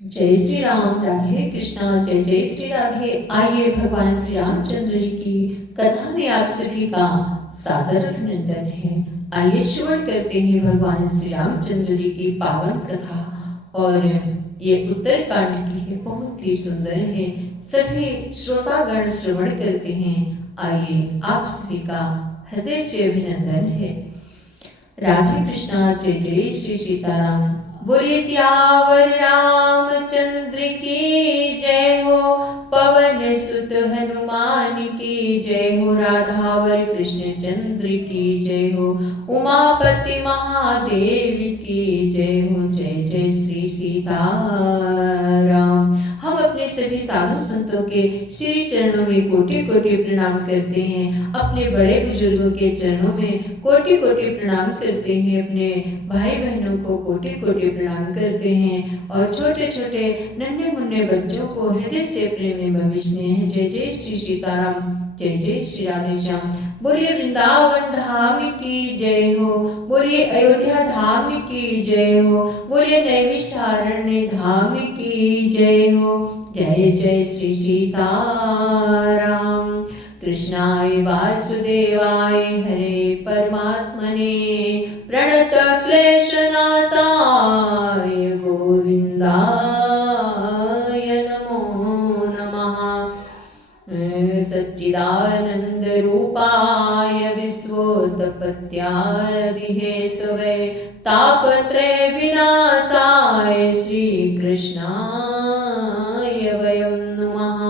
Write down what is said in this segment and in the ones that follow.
जय श्री राम, राधे कृष्णा, जय जय श्री राधे। आइए भगवान श्री रामचंद्र जी की कथा में आप सभी का सादर अभिनंदन है। आइए श्रवण करते हैं भगवान श्री रामचंद्र जी की पावन कथा। और ये उत्तरकांड की है, बहुत ही सुंदर है। सभी श्रोतागण श्रवण करते हैं। आइए आप सभी का हृदय से अभिनंदन है। राधे कृष्णा, जय जय श्री सीताराम। बोलिए सियावर रामचंद्र की जय हो, पवन सुत हनुमान की जय हो, राधावर कृष्ण चंद्र की जय हो, उमापति महादेव की जय हो। जय जय श्री सीताराम। हम अपने सभी साधु संतों के श्री चरणों में कोटि कोटि प्रणाम करते हैं। अपने बड़े बुजुर्गों के चरणों में कोटि कोटि प्रणाम करते हैं। अपने भाई बहनों को कोटि कोटि प्रणाम करते हैं। और छोटे छोटे नन्हे मुन्ने बच्चों को हृदय से प्रेम में बख्शते हैं। जय जय श्री सीताराम, जय जय श्री राधे श्याम। बोलिए वृंदावन धाम की जय हो, बोलिए अयोध्या धाम की जय हो, बोलिए नैमिषारण्य धाम की जय हो। जय जय श्री सीताराम। कृष्णाय वासुदेवाय हरे परमात्मने प्रणत क्लेशनाशाय गोविंदाय नमो नमः। सच्चिदानंद रूपाय विश्वोत्पत्त्यादिहेतवे तापत्रय विनाशाय श्री कृष्णाय वयं नमः।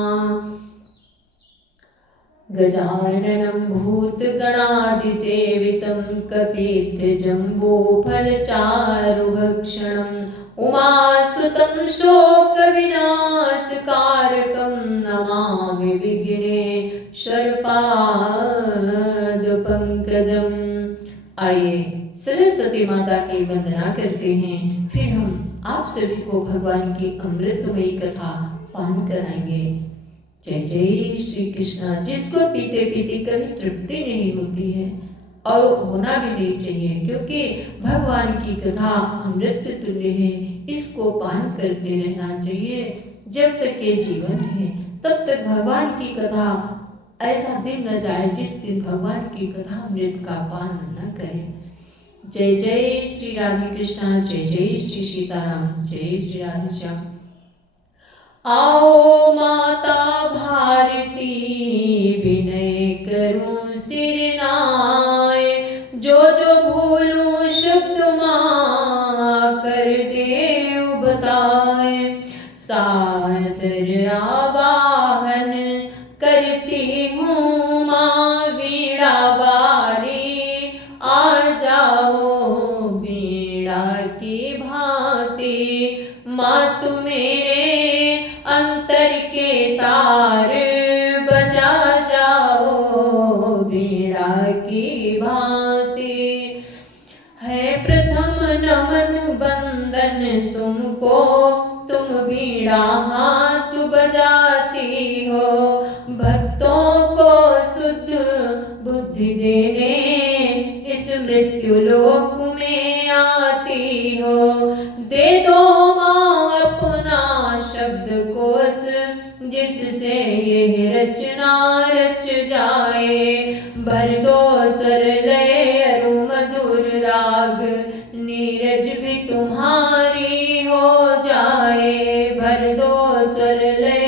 गजाननं भूतगणादिसेवितं कपित्थजम्बूफलचारुभक्षणम् उमासुतं शोकविनाशकारकं नमामि विघ्नेश्वरपादपङ्कजम्। आइए सरस्वती माता की वंदना करते हैं, फिर हम आप सभी को भगवान की अमृतमयी कथा पान कराएंगे। जय जय श्री कृष्णा। जिसको पीते पीते कभी तृप्ति नहीं होती है और होना भी नहीं चाहिए, क्योंकि भगवान की कथा अमृत तुल्य है। इसको पान करते रहना चाहिए। जब तक ये जीवन है तब तक भगवान की कथा, ऐसा दिन न जाए जिस दिन भगवान की कथा अमृत का पान न करें। जय जय श्री राधे कृष्णा, जय जय श्री सीताराम, जय श्री राधे श्याम। आओ माता भारती विनय करूं सिर नाय, जो जो भूलूं शब्द मां कर देव बताए। सादर आवाहन करती हूँ माँ वीणा वाली, आ जाओ वीणा की भांति। माँ तू मेरे अंतर के तार बजा जाओ वीणा की भांति। है प्रथम नमन बंदन तुमको, तुम वीणा हाथ बजाती हो। भक्तों को शुद्ध बुद्धि देने इस मृत्यु लोक में आती हो। दे दो माँ अपना शब्द कोश, जिससे ये रचना रच जाए। भर दो स्वर लय अरु मधुर राग, नीरज भी तुम्हारी हो जाए। भर दो स्वर लय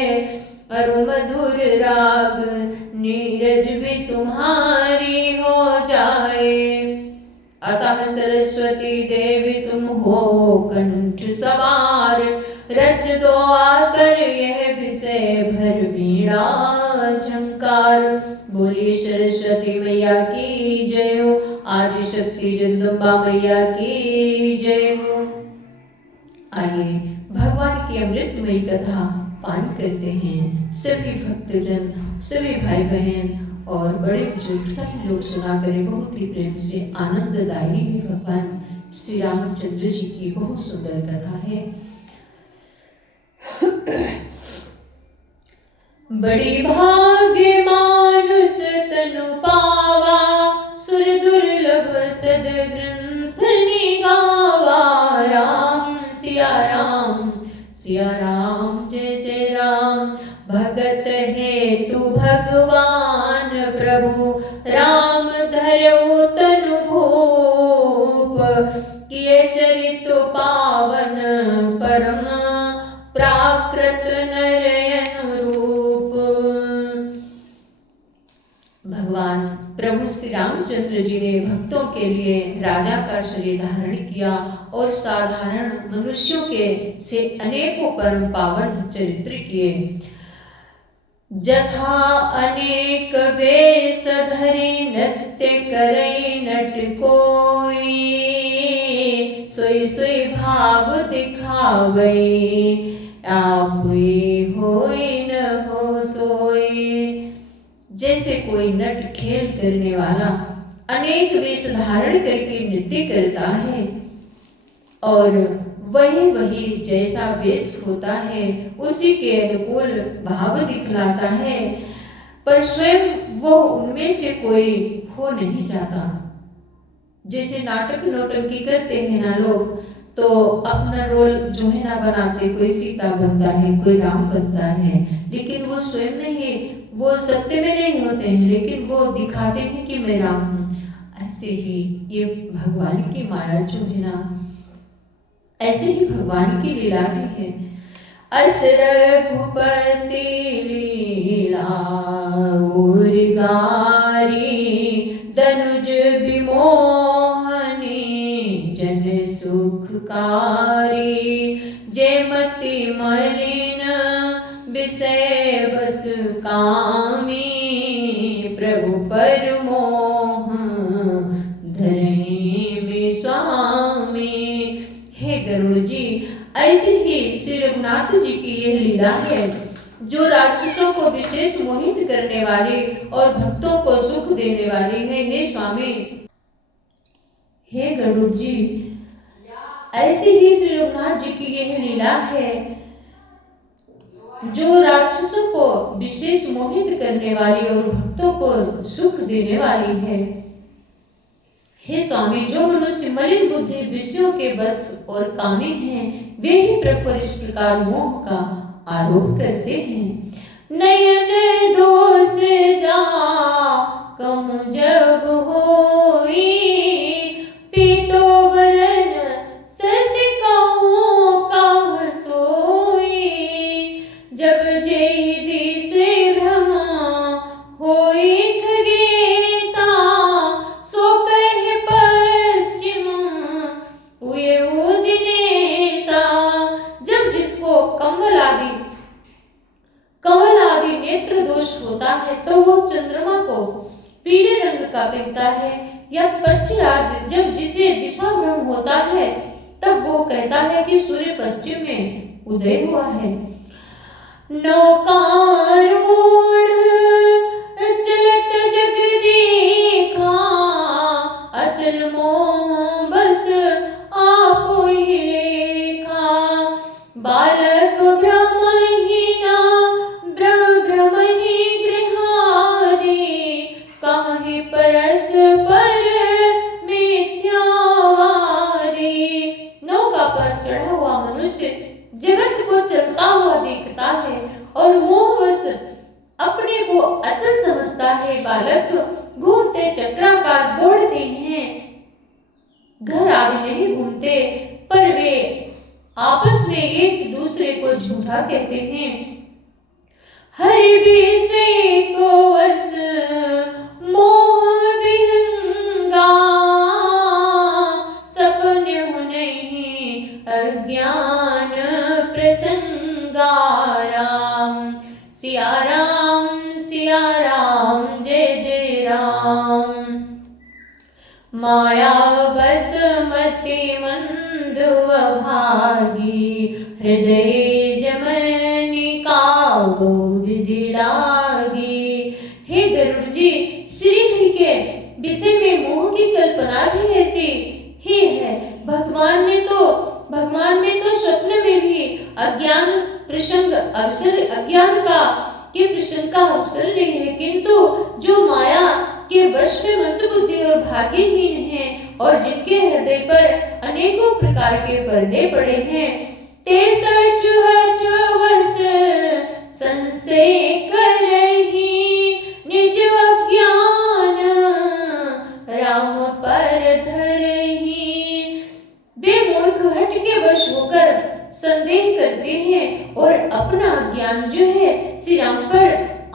अरु मधुर राग, नीरज भी तुम्हारी हो जाए। अतः सरस्वती देवी तुम हो कंठ सवार, रच दो आकर यह विषय भर वीणा झंकार। बोलिए सरस्वती मैया की जय हो, आदि शक्ति जगदम्बा मैया की जय हो। आइए भगवान की अमृतमयी कथा पान करते हैं। सभी भक्तजन, सभी भाई बहन और बड़े बुजुर्ग सभी लोग सुना करें। बहुत ही प्रेम से आनंददायी है भगवान श्री रामचंद्र जी की बहुत सुंदर कथा है। बड़ी भाग्य मानुष तनु पावा, सुर दुर्लभ सद ग्रंथ निगावा। राम सिया राम सिया राम जय जय राम। भगत है तू भगवान प्रभु, राम धरो तनु भूप। किए चरित पावन परम, प्राकृत नर अनुरूप। भगवान प्रभु श्री रामचंद्र जी ने भक्तों के लिए राजा का शरीर धारण किया और साधारण मनुष्यों के से अनेकों परम पावन चरित्र किए। जथा अनेक वेश धरे, नृत्य करे नट कोई। सोई सोई भाव दिखावे, आप होई न हो सोई। जैसे कोई नट खेल करने वाला अनेक वेश धारण करके नृत्य करता है, और वही जैसा वेश होता है उसी के अनुकूल भाव दिखलाता है, पर स्वयं वो उनमें से कोई हो नहीं जाता। जैसे नाटक नौटंकी करते हैं ना लोग, तो अपना रोल जो है ना बनाते, कोई सीता बनता है, कोई राम बनता है, लेकिन वो स्वयं नहीं, वो सत्य में नहीं होते हैं, लेकिन वो दिखाते हैं कि मैं राम हूँ। ऐसे ही ये भगवान की माया जो है ना, ऐसे ही भगवान की लीला भी है। अस रघुपति लीला और गारी, दनुज विमोहनी जन सुखकारी। जयमती मलिन विषय बस कामी, प्रभु पर मोह धरणी में स्वामी। हे गरुड़ जी, ऐसे ही श्री रघुनाथ जी की यह लीला है, जो राक्षसों को विशेष मोहित करने वाली और भक्तों को सुख देने वाली है। हे स्वामी, हे गरुड़ जी, ऐसे ही श्री रघुनाथ जी की यह लीला है, जो राक्षसों को विशेष मोहित करने वाली और भक्तों को सुख देने वाली है। हे स्वामी, जो मनुष्य मलिन बुद्धि विषयों के बस और कामी हैं, वे ही प्रभु पर इस प्रकार मोह का आरोप करते हैं। नयन दोष जा कम जब होई, पीतो बरन सस कहूं कह सोई। जब जेहि दिसे भ्रम होई खगेसा, सो कहे पश्चिम हुए दिनेसा। जब जिसको कमल आदि नेत्र दोष होता है, तो वो चंद्रमा को पीले रंग का कहता है, या पक्षीराज जब जिसे दिशा भ्रम होता है, तब वो कहता है कि सूर्य पश्चिम में उदय हुआ है। नौकारूढ़ चलत जग देखा, अचल मोह बस आपो ही लेखा। बालक भ्रमहीना भ्रम ही गृहादि, काहे परस्पर मिथ्यावादी। नौका पर चढ़ा हुआ मनुष्य जगत को चलता हुआ देखता है और मोहवश अपने को अचल समझता है। बालक घूमते चक्राकार दौड़ते हैं, घर आगे नहीं घूमते, पर वे आपस में एक दूसरे को झूठा कहते हैं। हरि विषय को वश मोह विहंगा, सपने हो नहीं अज्ञान प्रसंगा। राम सिया राम जय जय राम। माया बस मति मंद अभागी, हृदय जमनिका विधि लागी। हे गरुड़ जी, श्री हरि के विषय में मोह की कल्पना भी ऐसी ही है। भगवान में तो स्वप्न में भी अज्ञान प्रसंग अवसर, अज्ञान का के प्रसंग का अवसर नहीं है, किंतु जो माया के वश में मंदबुद्धि और भाग्यहीन हैं, और जिनके हृदय पर अनेकों प्रकार के पर्दे पड़े हैं, 63 करते हैं और अपना ज्ञान जो है श्री राम पर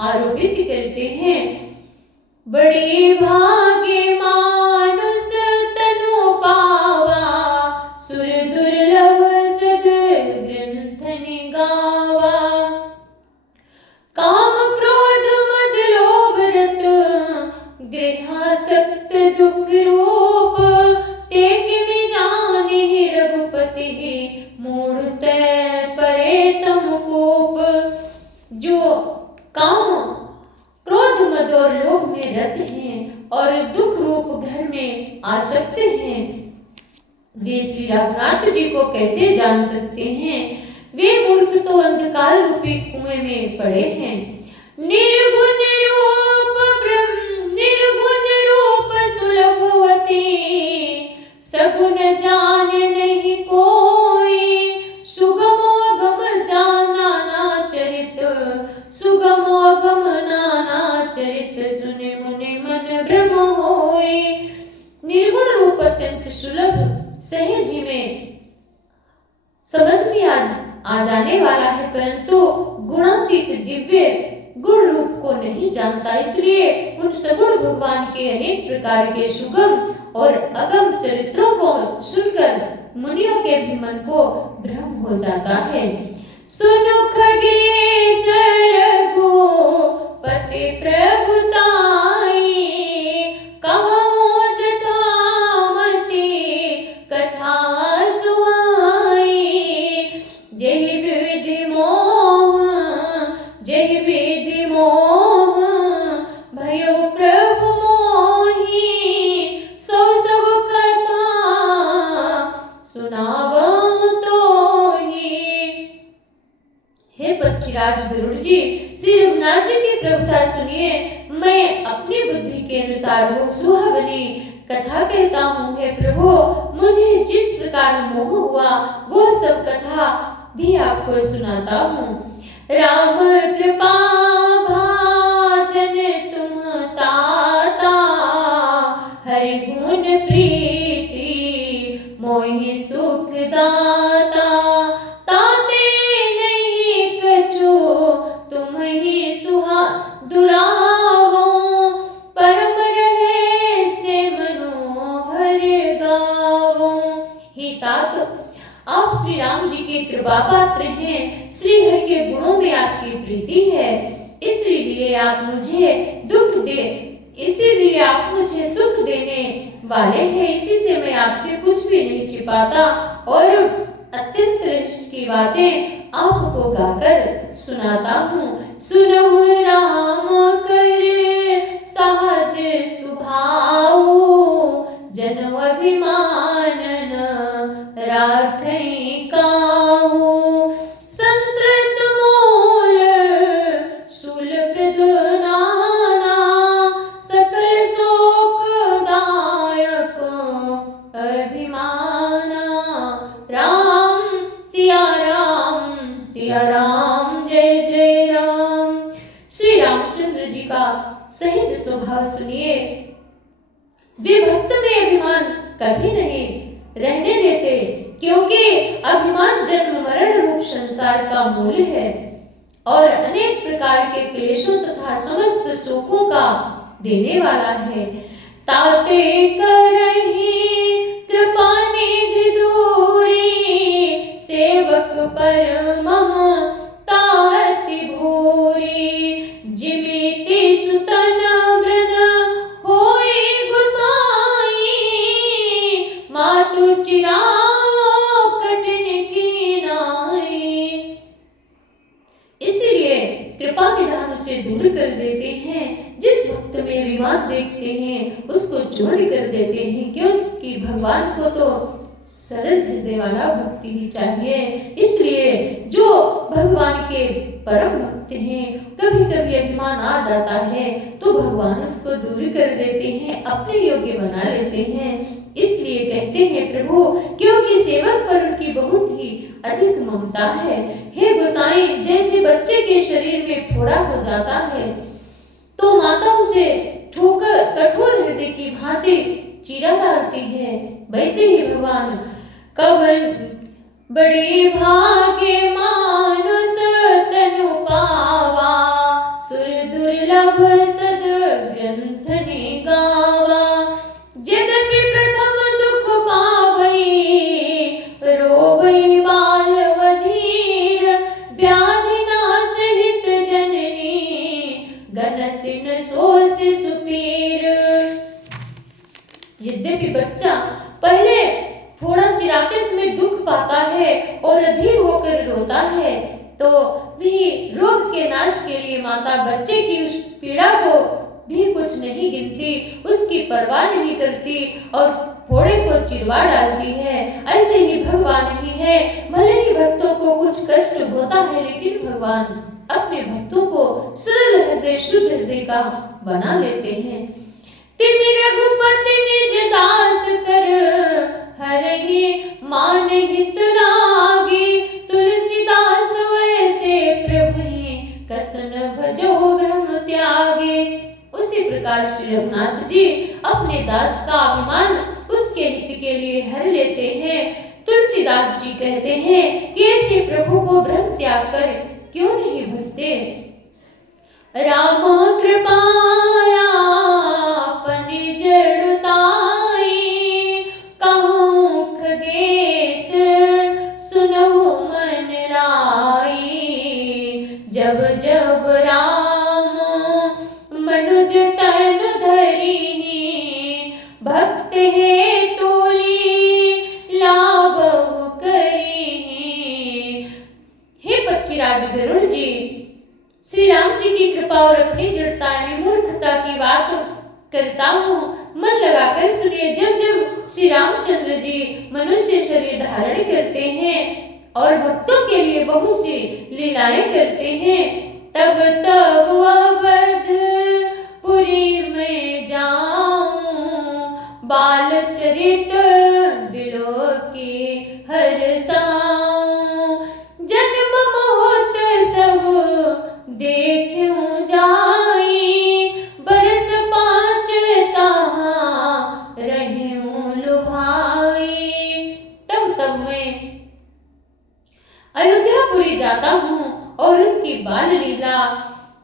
आरोपित करते हैं। बड़े भागे मानुष तनु पावा, सुर दुर्लभ सद ग्रंथन गावा। काम क्रोध मद लोभ रत, गृहासक्त दुख रूप। टेक में जाने रघुपति, मूढ़ते परे तम कोप। जो काम क्रोध मद और लोभ में रत हैं और दुख रूप घर में आसक्त हैं, वे श्री रघुनाथ जी को कैसे जान सकते हैं? वे मूर्ख तो अंधकार रूपी कुएं में पड़े हैं। निर्गुण रूप ब्रह्म, निर्गुण रूप सुलभवती, सगुण जान नहीं कोई। सुगमोगम जाना ना चरित, सुगमोगम नाना चरित। सुने मुनि मन भ्रम होई। निर्गुण रूप अत्यंत सुलभ सहज ही में समझ में आ जाने वाला है, परंतु गुणातीत दिव्य गुण रूप को नहीं जानता। इसलिए उन सगुण भगवान के अनेक प्रकार के सुगम और अगम चरित्रों को सुनकर मुनियों के भी मन को भ्रम हो जाता है। सुनो खगेश्वर गोपति प्रभुताई, कहो जथामति कथा सुहाई। जय विधि मोह, जय विधि मोह, भयो प्रभु मोहि। सो सब कथा सुनावो तोहि। हे पक्षीराज गरुड़ जी, श्री रघुनाथ जी की प्रभुता सुनिए। मैं अपनी बुद्धि के अनुसार वो सुहावनी कथा कहता हूँ। हे प्रभु, मुझे जिस प्रकार मोह हुआ वो सब कथा भी आपको सुनाता हूँ। राम कृपा भाजन तुम ताता, हरि गुण प्रीति मोहि सुख दाता। ताते नहीं कछु तुम ही सुहा दुरावो, परम रहे से मनोहर गावो। हे तात, आप श्री राम जी के कृपा पात्र हैं। श्री हरि के गुणों में आपकी प्रीति है, इसलिए आप मुझे दुख दे, इसीलिए आप मुझे सुख देने वाले हैं। इसी से मैं आपसे कुछ भी नहीं छिपाता और अत्यंत रहस्य की बातें आपको गाकर सुनाता हूँ। सुनहु राम कर सहज सुभाऊ, जन अभिमान न राखै काहू। संस्कृत मूल शूल प्रद नाना, सकल शोक दायक अभिमाना। राम सिया राम, सिया राम, जय जय राम। श्री रामचंद्र जी का सहज स्वभाव सुनिए। वे भक्त में अभिमान कभी नहीं रहने देते, क्योंकि अभिमान जन्म मरण रूप संसार का मूल है और अनेक प्रकार के क्लेशों तथा समस्त शोकों का देने वाला है। ताते करहि कृपा निधि दूरी, सेवक पर मम ताति भूरी। जिमिति सुतन व्रन होई गोसाई, मातु चिराओ कठिन की नाई। इसलिए कृपा निधान उसे दूर कर देते हैं। जिस भक्त में अभिमान देखते हैं उसको जोड़ कर देते हैं, क्योंकि भगवान को तो सरल हृदय वाला भक्ति ही चाहिए। इसलिए जो भगवान के परम भक्त हैं, कभी कभी अभिमान आ जाता है तो भगवान उसको दूर कर देते हैं, अपने योग्य बना लेते हैं। इसलिए कहते हैं प्रभु, क्योंकि सेवक पर उनकी बहुत ही अधिक ममता है। हे गोसाई, जैसे बच्चे के शरीर में फोड़ा हो जाता है तो माता उसे ठोकर कठोर हृदय की भांति चीरा डालती है, वैसे ही भगवान कवन बड़े भाग्य मां है तो भी रोग के नाश के लिए माता बच्चे की उस पीड़ा को भी कुछ नहीं गिनती, उसकी परवाह नहीं करती और फोड़े को चिरवा डालती है। ऐसे ही भगवान ही है, भले ही भक्तों को कुछ कष्ट होता है लेकिन भगवान अपने भक्तों को सरल हृदय शुद्ध हृदय का बना लेते हैं। तिमि रघुपति निज दास कर हरहि मान हित लागे, तुलसीदास वैसे प्रभु कसन भजो ब्रह्म त्यागे। उसी प्रकार श्री रघुनाथ जी अपने दास का अभिमान उसके हित के लिए हर लेते हैं। तुलसीदास जी कहते हैं कि ऐसे प्रभु को ब्रह्म त्याग कर क्यों नहीं भजते। राम कृपाया पनि जड़ताई, कहूँ खगेश सुनहु मन लाई। जब जब राम मनुज तन धरी, भक्त है तोली लाभहु करी। हे पक्षीराज गरुड़ जी, श्री राम जी की कृपा और अपनी जड़ता में मूर्खता की बात करता हूँ, मन लगाकर सुनिए। जब जब श्री रामचंद्र जी मनुष्य शरीर धारण करते हैं और भक्तों के लिए बहुत सी लीलाएं करते हैं, तब तब अवधपुरी में जाऊं, बाल चरित बिलो की हरसाऊं। जन्म महोत्सव देखूं जाई, बरस पाँच तहाँ रहूं लुभाई। तब मैं अयोध्यापुरी जाता हूँ और उनकी बाल लीला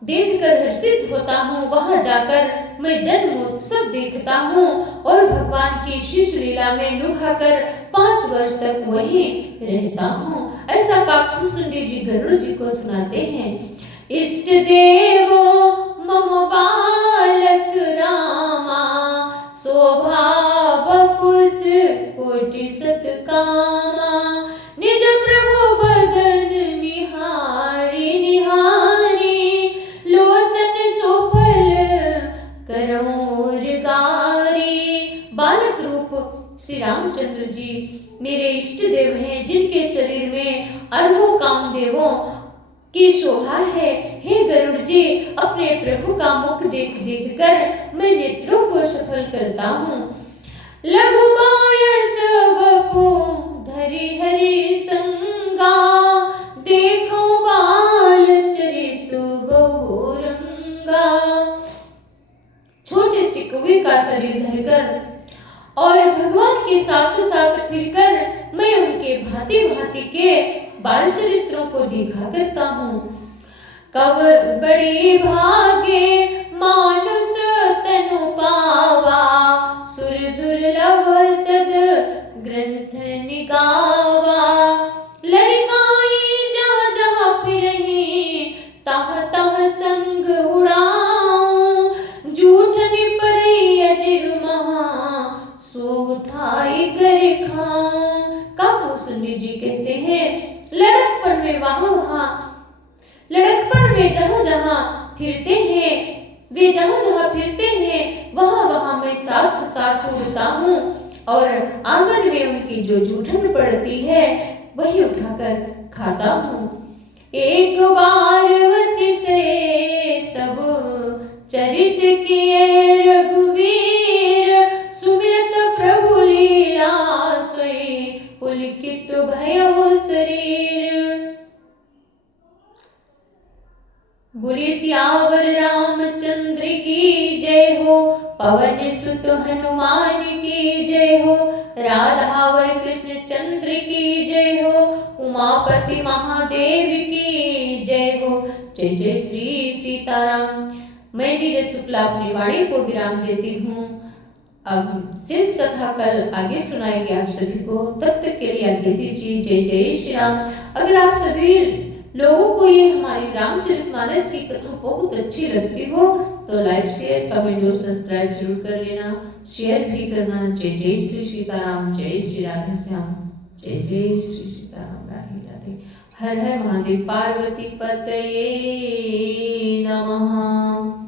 देखकर हर्षित होता हूँ। वहां जाकर मैं जन्मोत्सव देखता हूँ और भगवान की शिशु लीला में लुभाकर 5 वर्ष तक वहीं रहता हूँ। ऐसा काकू सुंडी जी गरुड़ जी को सुनाते हैं। इष्ट देवो मम बालक रामा, शोभा बकुस कोटि सत्कामा। निज प्रभु बदन निहारी निहारी, लोचन सोफल करोर गारी। बालक रूप श्री रामचंद्र जी मेरे इष्ट देव हैं, जिनके शरीर में अरबों कामदेवों की शोभा है। हे गरुड़ जी, अपने प्रभु का मुख देख देख कर मैं नेत्रों को सफल करता हूँ। लघु बायस बपु धरि हरि संगा, देखो बाल चरित बहुरंगा। छोटे से कवि का शरीर धरकर और भगवान के साथ साथ फिरकर मैं उनके भांति भांति के बाल चरित्रों को देखा करता हूँ। कब बड़ी भागे मानुष तनु पावा, सुर दुर्लभ सद ग्रंथ निगावा। लड़काई जहाँ जहाँ फिरही, तह तह संग उड़ाऊं। झूठ निपरई अजिर महा, सो उठाई कर खाऊं। काकू सुंडी जी कहते हैं, लड़कपन में लड़कपन में जहाँ जहाँ फिरते हैं, वे जहाँ जहाँ फिरते हैं वहाँ वहाँ मैं साथ साथ उड़ता हूँ और आंगन में उनकी जो जूठन पड़ती है वही उठाकर खाता हूँ। एक बार से सब चरित किए रघुवीर, सुमिरत प्रभु लीला सोई पुलकित भयो शरीर। बोले सियावर रामचंद्र की जय हो, पवन सुत हनुमान की जय हो। राधावर कृष्ण चंद्र की जय हो, उमापति महादेव की जय हो। जय जय श्री सीताराम। मैं नीरज शुक्ला अपनी वाणी को विराम देती हूँ। अब शेष कथा कल आगे सुनाएंगे आप सभी को, तब तक के लिए आज्ञा दीजिए। जय जय श्री राम। अगर आप सभी लोगों को ये हमारी रामचरितमानस की कथा बहुत अच्छी लगती हो तो लाइक शेयर कमेंट और सब्सक्राइब जरूर कर लेना, शेयर भी करना। जय जय श्री सीताराम, जय श्री राधे श्याम, जय जय श्री सीताराम, राधे राधे। हर हर महादेव। पार्वती पतये नमः।